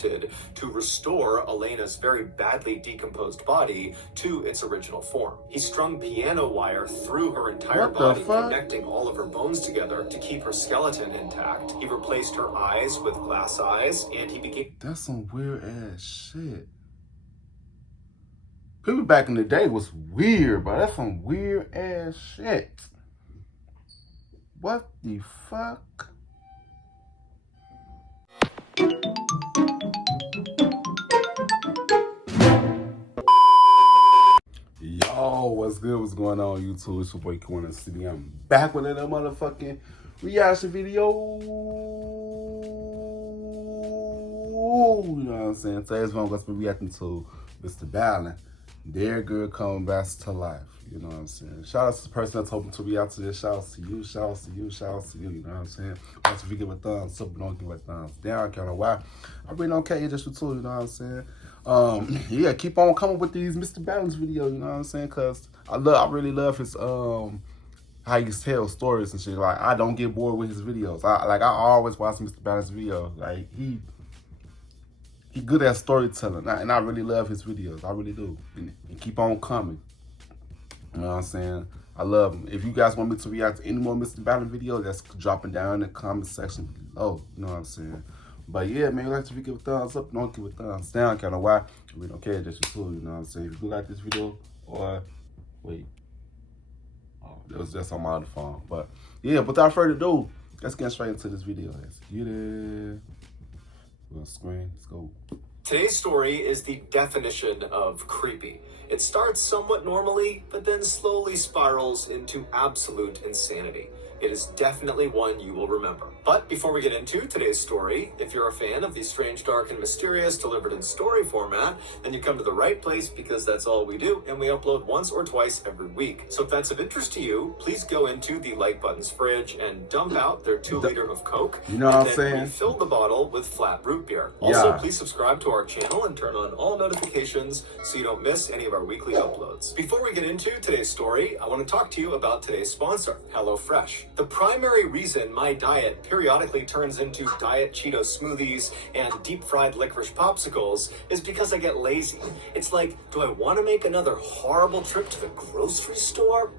attempted to restore Elena's very badly decomposed body to its original form. He strung piano wire through her entire body, connecting all of her bones together to keep her skeleton intact. He replaced her eyes with glass eyes, and he began... That's some weird ass shit. People back in the day was weird, but that's some weird ass shit. What the fuck? Yo, what's good? What's going on, YouTube? It's your boy Corner City. I'm back with another motherfucking reaction video. You know what I'm saying? Today's one, I'm going to be reacting to Mr. Ballen. Their girl coming back to life. You know what I'm saying? Shout out to the person that's hoping to react to this. Shout out to you. Shout out to you. Shout out to you. You know what I'm saying? Also, if you give a thumbs up, don't give a thumbs down. I don't know why. I really don't care. It's just for two. You know what I'm saying? Yeah, keep on coming with these Mr. Ballen's videos. You know what I'm saying? Cause I really love his how he tells stories and shit. Like, I don't get bored with his videos. I always watch Mr. Ballen's videos. Like, he good at storytelling, and I really love his videos. I really do. And keep on coming. You know what I'm saying? I love him. If you guys want me to react to any more Mr. Ballen videos, that's dropping down in the comment section below. You know what I'm saying? But yeah, man, like to give a thumbs up, don't give a thumbs down. Kind of why? We don't care, just you too. You know what I'm saying? If you do like this video, or wait, oh, that was just on my other phone. But yeah, without further ado, let's get straight into this video. Let's get it. Little screen, let's go. Today's story is the definition of creepy. It starts somewhat normally, but then slowly spirals into absolute insanity. It is definitely one you will remember. But before we get into today's story, if you're a fan of the strange, dark, and mysterious delivered in story format, then you come to the right place, because that's all we do, and we upload once or twice every week. So if that's of interest to you, please go into the like button's fridge and dump out their 2 liter of Coke. You know what I'm saying? Refill the bottle with flat root beer. Also, please subscribe to our channel and turn on all notifications so you don't miss any of our weekly uploads. Before we get into today's story, I want to talk to you about today's sponsor, HelloFresh. The primary reason my diet periodically turns into diet Cheeto smoothies and deep fried licorice popsicles is because I get lazy. It's like, do I want to make another horrible trip to the grocery store?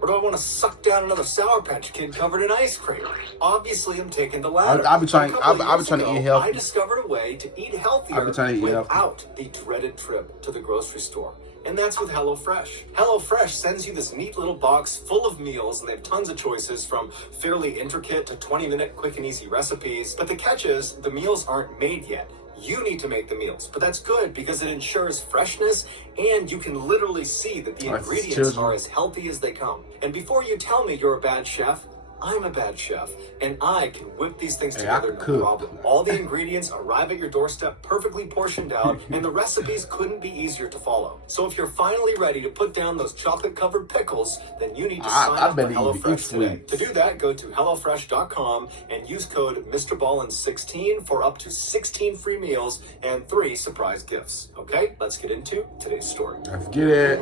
Or do I want to suck down another Sour Patch Kid covered in ice cream? Obviously, I'm taking the latter. I've been trying to eat healthy. I discovered a way to eat healthier without the dreaded trip to the grocery store. And that's with HelloFresh. HelloFresh sends you this neat little box full of meals, and they have tons of choices from fairly intricate to 20-minute quick and easy recipes. But the catch is, the meals aren't made yet. You need to make the meals, but that's good because it ensures freshness, and you can literally see that the ingredients are as healthy as they come. And before you tell me you're a bad chef, I'm a bad chef, and I can whip these things together no problem. All the ingredients arrive at your doorstep perfectly portioned out, and the recipes couldn't be easier to follow. So if you're finally ready to put down those chocolate-covered pickles, then you need to sign up for HelloFresh today. To do that, go to HelloFresh.com and use code MrBallen16 for up to 16 free meals and 3 surprise gifts. Okay, let's get into today's story. Let's get it.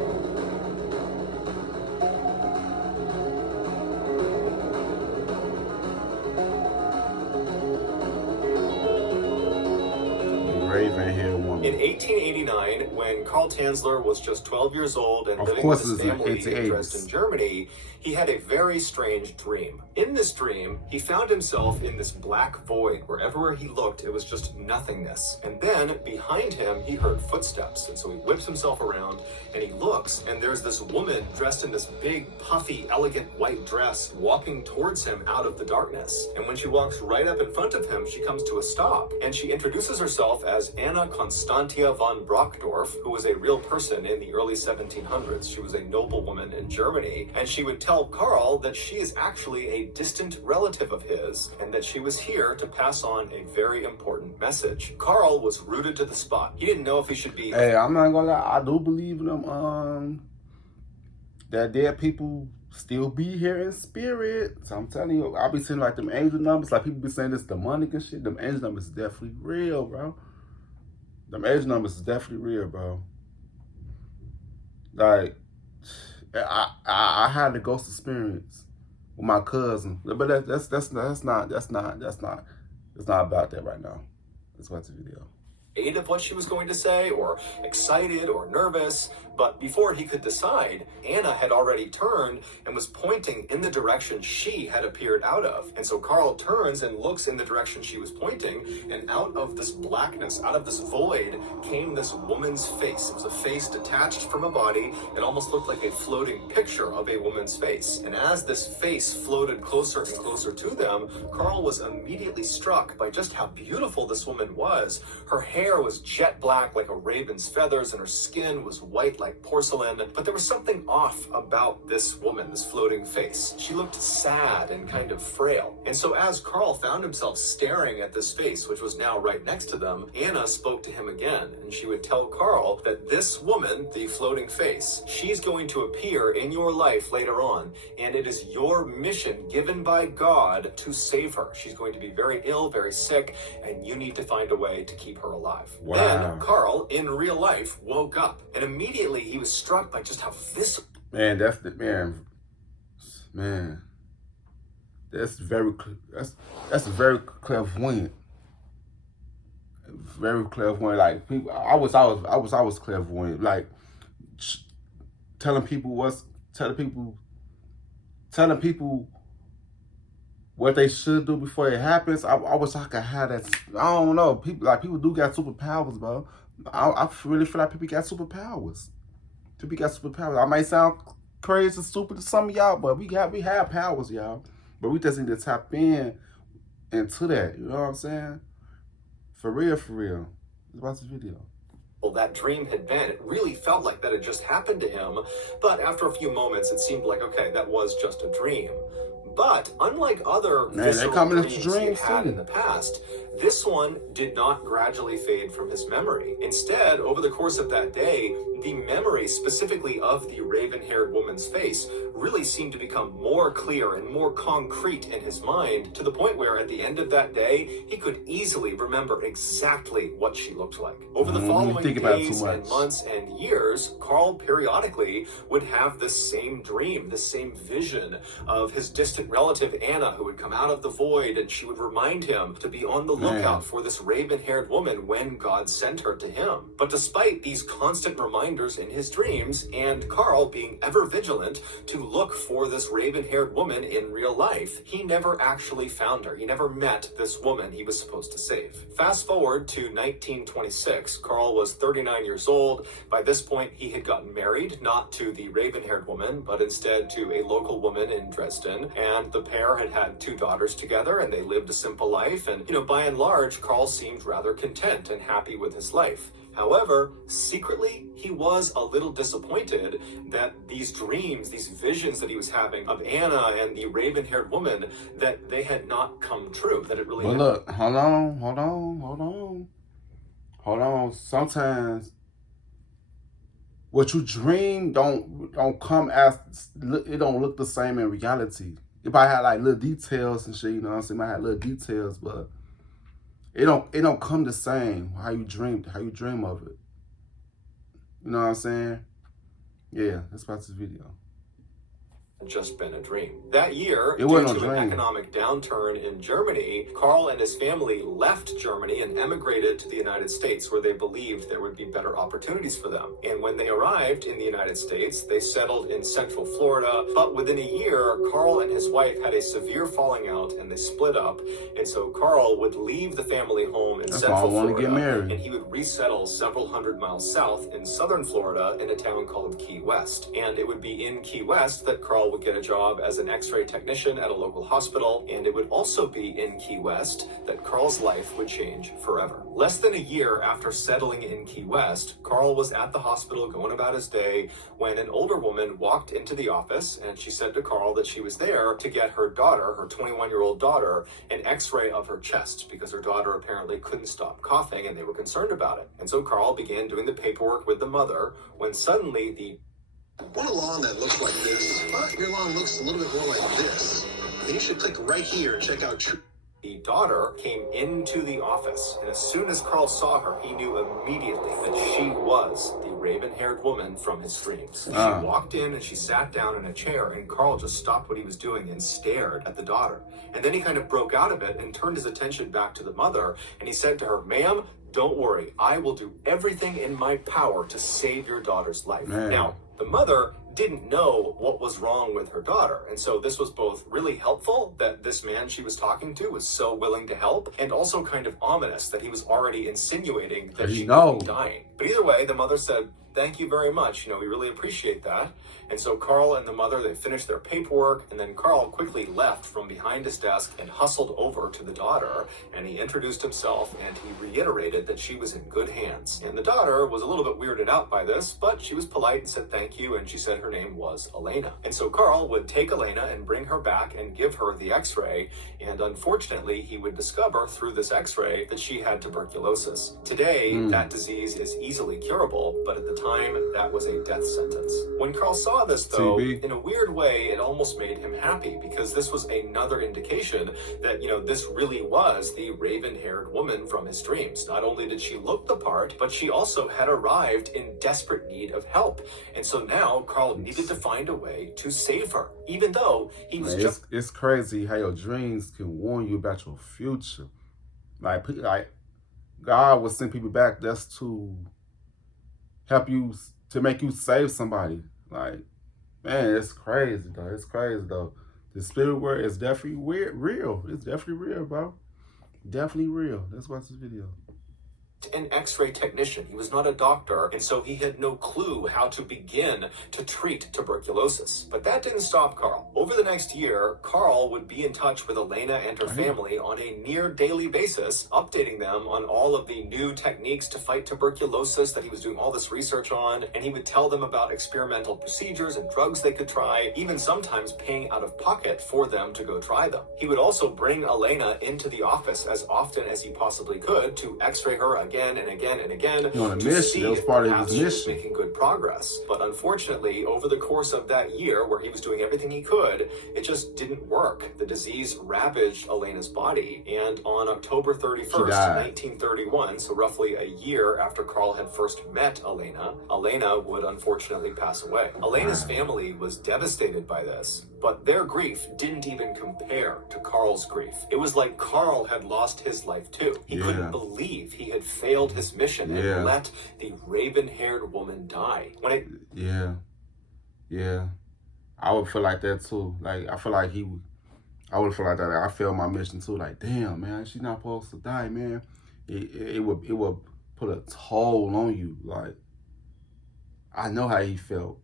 In 1889, when Carl Tanzler was just 12 years old and living with his family in Dresden, Germany, he had a very strange dream. In this dream, he found himself in this black void where everywhere he looked, it was just nothingness. And then, behind him, he heard footsteps. And so he whips himself around, and he looks, and there's this woman dressed in this big, puffy, elegant white dress walking towards him out of the darkness. And when she walks right up in front of him, she comes to a stop, and she introduces herself as Anna Constantia von Brockdorf, who was a real person in the early 1700s. She was a noblewoman in Germany, and she would tell Carl that she is actually a distant relative of his, and that she was here to pass on a very important message. Carl was rooted to the spot. He didn't know if he should be... Hey, I'm not gonna lie, I do believe in them, that dead people still be here in spirit. So I'm telling you, I'll be seeing like them angel numbers, like people be saying this demonic and shit. Them angel numbers is definitely real, bro. Them angel numbers is definitely real, bro. Like, I had the ghost experience with my cousin, but that's not about that right now. Let's watch the video. Of what she was going to say, or excited or nervous, but before he could decide, Anna had already turned and was pointing in the direction she had appeared out of. And so Carl turns and looks in the direction she was pointing, and out of this blackness, out of this void, came this woman's face. It was a face detached from a body. It almost looked like a floating picture of a woman's face. And as this face floated closer and closer to them, Carl was immediately struck by just how beautiful this woman was. Her hair was jet black like a raven's feathers, and her skin was white like porcelain. But there was something off about this woman, this floating face. She looked sad and kind of frail. And so as Carl found himself staring at this face, which was now right next to them, Anna spoke to him again, and she would tell Carl that this woman, the floating face, she's going to appear in your life later on, and it is your mission given by God to save her. She's going to be very ill, very sick, and you need to find a way to keep her alive. Wow. Then Carl, in real life, woke up, and immediately he was struck by just how visceral. Man, that's the man. That's very clairvoyant. Very clairvoyant. Like people, I was clairvoyant. Like telling people what they should do before it happens. I wish I could have that. I don't know. People do got superpowers, bro. I really feel like people got superpowers. People got superpowers. I might sound crazy and stupid to some of y'all, but we have powers, y'all. But we just need to tap into that. You know what I'm saying? For real, for real. Let's watch this video. Well, that dream had been. It really felt like that had just happened to him. But after a few moments, it seemed like, okay, that was just a dream. But unlike other visceral dreams he had in the past, this one did not gradually fade from his memory. Instead, over the course of that day, the memory specifically of the raven-haired woman's face really seemed to become more clear and more concrete in his mind, to the point where at the end of that day, he could easily remember exactly what she looked like. Over the following days and months and years, Carl periodically would have this same dream, this same vision of his distant relative Anna, who would come out of the void, and she would remind him to be on the lookout for this raven-haired woman when God sent her to him. But despite these constant reminders in his dreams, and Carl being ever vigilant to look for this raven-haired woman in real life, he never actually found her. He never met this woman he was supposed to save. Fast forward to 1926. Carl was 39 years old. By this point, he had gotten married, not to the raven-haired woman, but instead to a local woman in Dresden. And the pair had had 2 daughters together, and they lived a simple life. And, by and large, Carl seemed rather content and happy with his life. However, secretly, he was a little disappointed that these dreams, these visions that he was having of Anna and the raven-haired woman, that they had not come true, that it really But look, hold on. Sometimes what you dream don't come as, it don't look the same in reality. It might have like little details and shit, you know what I'm saying? It might have little details, but it don't come the same how you dream of it. You know what I'm saying? Yeah, let's watch this video. Just been a dream. That year, it wasn't due to an economic downturn in Germany, Carl and his family left Germany and emigrated to the United States, where they believed there would be better opportunities for them. And when they arrived in the United States, they settled in Central Florida. But within a year, Carl and his wife had a severe falling out, and they split up. And so Carl would leave the family home in Central Florida, and he would resettle several hundred miles south in southern Florida in a town called Key West. And it would be in Key West that Carl would get a job as an X-ray technician at a local hospital, and it would also be in Key West that Carl's life would change forever. Less than a year after settling in Key West, Carl was at the hospital going about his day when an older woman walked into the office, and she said to Carl that she was there to get her daughter, her 21-year-old daughter, an X-ray of her chest, because her daughter apparently couldn't stop coughing, and they were concerned about it. And so Carl began doing the paperwork with the mother, when suddenly the Want a lawn that looks like this, but your lawn looks a little bit more like this. And you should click right here and check out The daughter came into the office, and as soon as Carl saw her, he knew immediately that she was the raven-haired woman from his dreams. She walked in and she sat down in a chair, and Carl just stopped what he was doing and stared at the daughter. And then he kind of broke out of it and turned his attention back to the mother, and he said to her, "Ma'am, don't worry. I will do everything in my power to save your daughter's life." Now, the mother didn't know what was wrong with her daughter. And so this was both really helpful that this man she was talking to was so willing to help, and also kind of ominous that he was already insinuating that she would be dying. But either way, the mother said, "Thank you very much. We really appreciate that." And so Carl and the mother, they finished their paperwork, and then Carl quickly left from behind his desk and hustled over to the daughter, and he introduced himself, and he reiterated that she was in good hands. And the daughter was a little bit weirded out by this, but she was polite and said thank you, and she said her name was Elena. And so Carl would take Elena and bring her back and give her the x-ray, and unfortunately, he would discover through this x-ray that she had tuberculosis. Today, that disease is easily curable, but at the time, that was a death sentence. When Carl saw this, though, in a weird way, it almost made him happy, because this was another indication that, this really was the raven-haired woman from his dreams. Not only did she look the part, but she also had arrived in desperate need of help. And so now Carl needed to find a way to save her, even though he was just... It's crazy how your dreams can warn you about your future. Like God will send people back just to help you, to make you save somebody. Like, man, it's crazy, though. It's crazy, though. The spirit world is definitely real. It's definitely real, bro. Definitely real. Let's watch this video. An x-ray technician. He was not a doctor, and so he had no clue how to begin to treat tuberculosis. But that didn't stop Carl. Over the next year, Carl would be in touch with Elena and her family on a near daily basis, updating them on all of the new techniques to fight tuberculosis that he was doing all this research on, and he would tell them about experimental procedures and drugs they could try, even sometimes paying out of pocket for them to go try them. He would also bring Elena into the office as often as he possibly could to x-ray her again and again and again to see if perhaps she was making good progress. But unfortunately, over the course of that year where he was doing everything he could, it just didn't work. The disease ravaged Elena's body, and on October 31st, 1931, so roughly a year after Carl had first met Elena, Elena would unfortunately pass away. Elena's family was devastated by this, but their grief didn't even compare to Carl's grief. It was like Carl had lost his life too. He couldn't believe he had failed his mission and let the raven-haired woman die. I would feel like that too. Like, I feel like I would feel like that. I failed my mission too. Like, damn, man, she's not supposed to die, man. It would put a toll on you. Like, I know how he felt.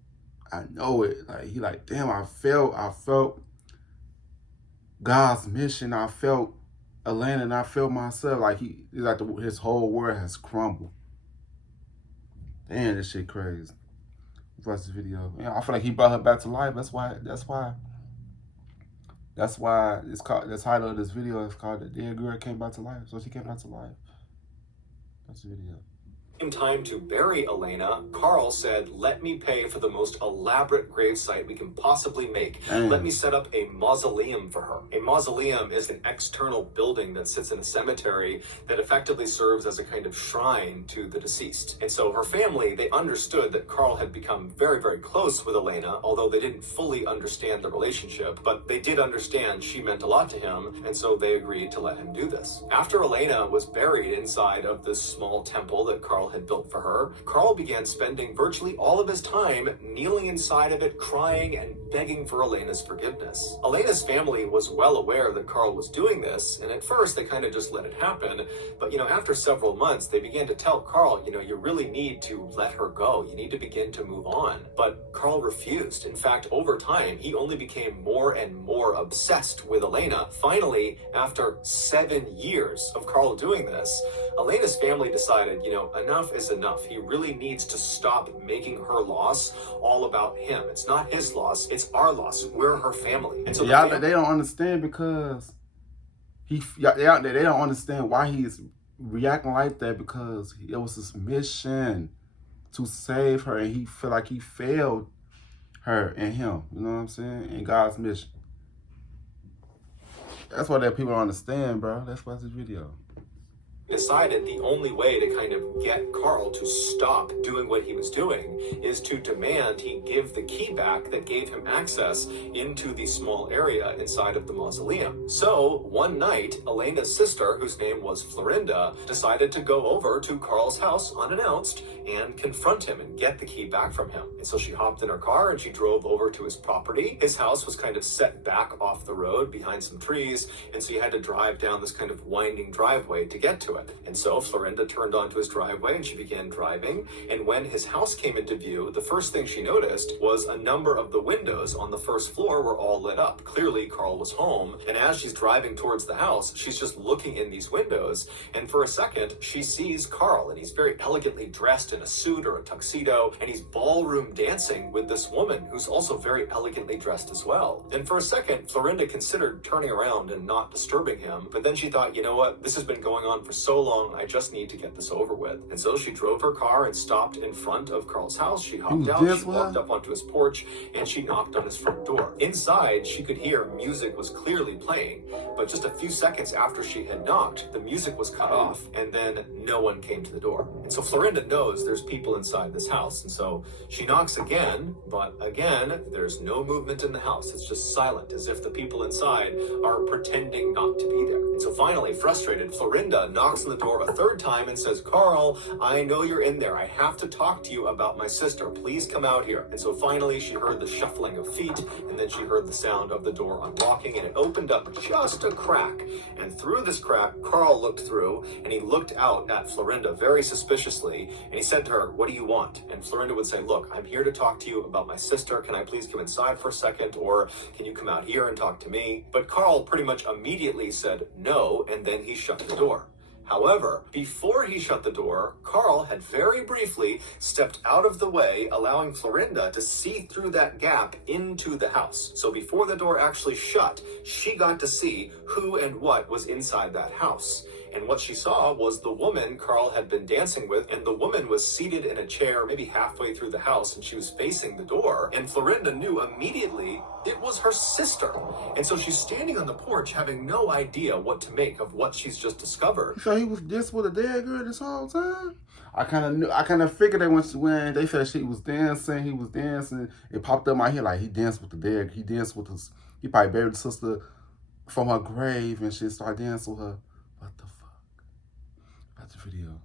I know it. Like, he like, damn, I felt God's mission. I felt Elena, and I felt myself. Like, his whole world has crumbled. Damn, this shit crazy. Let's watch this video. Yeah, I feel like he brought her back to life. That's why it's called, the title of this video is called "The Dead Girl Came Back to Life." So she came back to life. That's the video. Time to bury Elena, Carl said, "Let me pay for the most elaborate gravesite we can possibly make. Let me set up a mausoleum for her." A mausoleum is an external building that sits in a cemetery that effectively serves as a kind of shrine to the deceased. And so her family, they understood that Carl had become very, very close with Elena, although they didn't fully understand the relationship, but they did understand she meant a lot to him, and so they agreed to let him do this. After Elena was buried inside of this small temple that Carl had built for her, Carl began spending virtually all of his time kneeling inside of it, crying and begging for Elena's forgiveness. Elena's family was well aware that Carl was doing this, and at first they kind of just let it happen, but after several months they began to tell Carl, you really need to let her go. You need to begin to move on. But Carl refused. In fact, over time, he only became more and more obsessed with Elena. Finally, after 7 years of Carl doing this, Elena's family decided, enough is enough. He really needs to stop making her loss all about him. It's not his loss, it's our loss. We're her family. And so they don't understand because they don't understand why he's reacting like that, because it was his mission to save her, and he feel like he failed her and him. You know what I'm saying? In God's mission. That's why that people don't understand, bro. That's why this video. Decided the only way to kind of get Carl to stop doing what he was doing is to demand he give the key back that gave him access into the small area inside of the mausoleum. So one night, Elena's sister, whose name was Florinda, decided to go over to Carl's house unannounced and confront him and get the key back from him. And so she hopped in her car and she drove over to his property. His house was kind of set back off the road behind some trees, and so you had to drive down this kind of winding driveway to get to it. And so Florinda turned onto his driveway and she began driving. And when his house came into view, the first thing she noticed was a number of the windows on the first floor were all lit up. Clearly, Carl was home. And as she's driving towards the house, she's just looking in these windows. And for a second, she sees Carl, and he's very elegantly dressed in a suit or a tuxedo, and he's ballroom dancing with this woman who's also very elegantly dressed as well. And for a second, Florinda considered turning around and not disturbing him. But then she thought, you know what? This has been going on for so long. I just need to get this over with. And so she drove her car and stopped in front of Carl's house. She hopped out, she walked up onto his porch, and she knocked on his front door. Inside, she could hear music was clearly playing, but just a few seconds after she had knocked, the music was cut off, and then no one came to the door. And so Florinda knows there's people inside this house, and so she knocks again, but again, there's no movement in the house. It's just silent, as if the people inside are pretending not to be there. And so finally, frustrated, Florinda knocks on the door a third time and says, Carl, I know you're in there. I have to talk to you about my sister. Please come out here. And so finally she heard the shuffling of feet, and then she heard the sound of the door unlocking, and it opened up just a crack. And through this crack, Carl looked through, and he looked out at Florinda very suspiciously, and he said to her, what do you want? And Florinda would say, look, I'm here to talk to you about my sister. Can I please come inside for a second? Or can you come out here and talk to me? But Carl pretty much immediately said no, and then he shut the door. However, before he shut the door, Carl had very briefly stepped out of the way, allowing Florinda to see through that gap into the house. So before the door actually shut, she got to see who and what was inside that house. And what she saw was the woman Carl had been dancing with, and the woman was seated in a chair maybe halfway through the house, and she was facing the door, and Florinda knew immediately it was her sister. And so she's standing on the porch having no idea what to make of what she's just discovered. So he was just with a dead girl this whole time? I kind of figured that when they said he was dancing, it popped up in my head like he danced with the dead, he probably buried the sister from her grave and shit, started dancing with her. What the fuck? That's the video.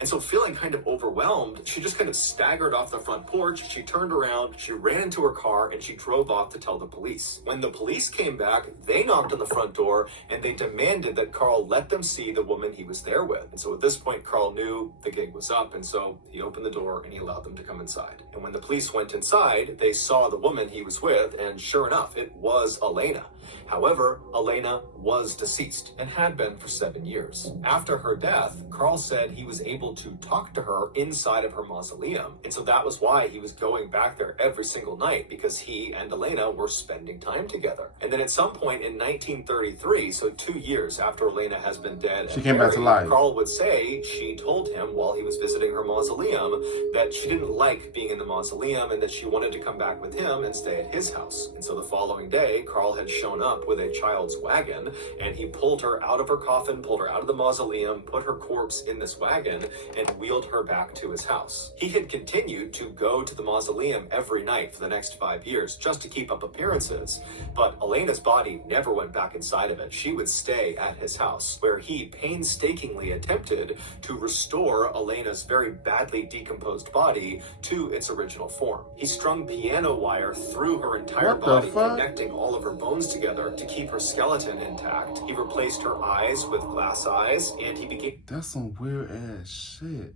And so feeling kind of overwhelmed, she just kind of staggered off the front porch. She turned around, she ran into her car, and she drove off to tell the police. When the police came back, they knocked on the front door, and they demanded that Carl let them see the woman he was there with. And so at this point, Carl knew the gig was up, and so he opened the door and he allowed them to come inside. And when the police went inside, they saw the woman he was with, and sure enough, it was Elena. However, Elena was deceased and had been for 7 years. After her death, Carl said he was able to talk to her inside of her mausoleum. And so that was why he was going back there every single night, because he and Elena were spending time together. And then at some point in 1933, so 2 years after Elena has been dead, she came back to life. Carl would say she told him while he was visiting her mausoleum that she didn't like being in the mausoleum and that she wanted to come back with him and stay at his house. And so the following day, Carl had shown up with a child's wagon, and he pulled her out of her coffin, pulled her out of the mausoleum, put her corpse in this wagon, and wheeled her back to his house. He had continued to go to the mausoleum every night for the next 5 years just to keep up appearances, but Elena's body never went back inside of it. She would stay at his house, where he painstakingly attempted to restore Elena's very badly decomposed body to its original form. He strung piano wire through her entire body, connecting all of her bones together to keep her skeleton intact. He replaced her eyes with glass eyes, and he became... That's some weird ass shit.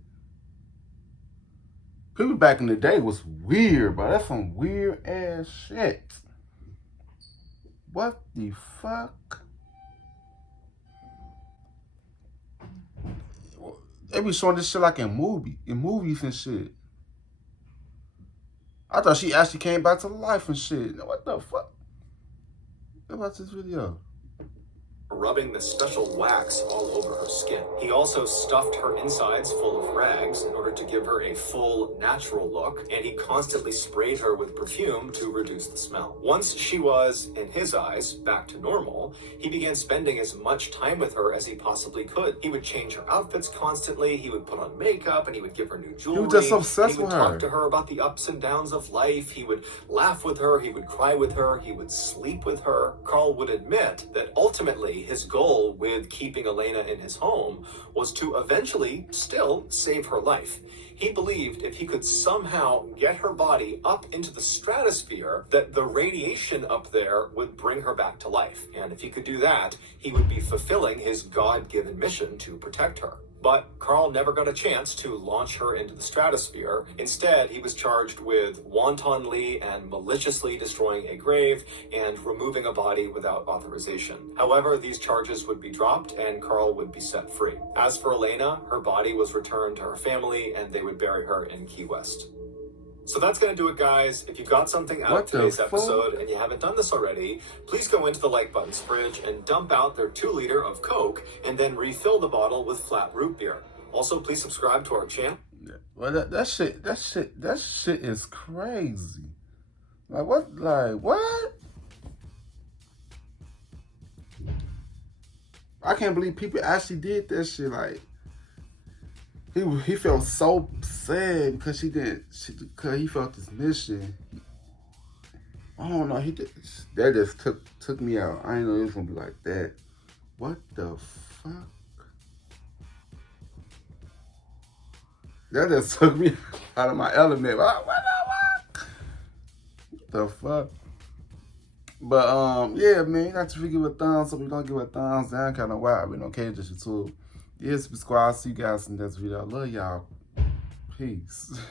People back in the day was weird, but that's some weird ass shit. What the fuck? They be showing this shit like in movies and shit. I thought she actually came back to life and shit. What the fuck? What about this video? rubbing the special wax all over her skin. He also stuffed her insides full of rags in order to give her a full, natural look, and he constantly sprayed her with perfume to reduce the smell. Once she was, in his eyes, back to normal, he began spending as much time with her as he possibly could. He would change her outfits constantly, he would put on makeup, and he would give her new jewelry. He was just obsessed he would with her. talk to her about the ups and downs of life. He would laugh with her, he would cry with her, he would sleep with her. Carl would admit that ultimately his goal with keeping Elena in his home was to eventually still save her life. He believed if he could somehow get her body up into the stratosphere, that the radiation up there would bring her back to life. And if he could do that, he would be fulfilling his God-given mission to protect her. But Carl never got a chance to launch her into the stratosphere. Instead, he was charged with wantonly and maliciously destroying a grave and removing a body without authorization. However, these charges would be dropped and Carl would be set free. As for Elena, her body was returned to her family and they would bury her in Key West. So that's going to do it, guys. If you got something out of today's episode and you haven't done this already, please go into the like button's fridge and dump out their 2-liter of Coke and then refill the bottle with flat root beer. Also, please subscribe to our channel. Well, that shit is crazy. Like what? I can't believe people actually did that shit. Like, he felt so sad because because he felt this mission. I don't know. That just took me out. I didn't know it was gonna be like that. What the fuck? That just took me out of my element. What the fuck? But yeah, man, you got to give a thumbs up. You don't give a thumbs down, kind of wild. We don't care, just YouTube. Yeah, subscribe. See you guys in the next video. Love y'all. Peace.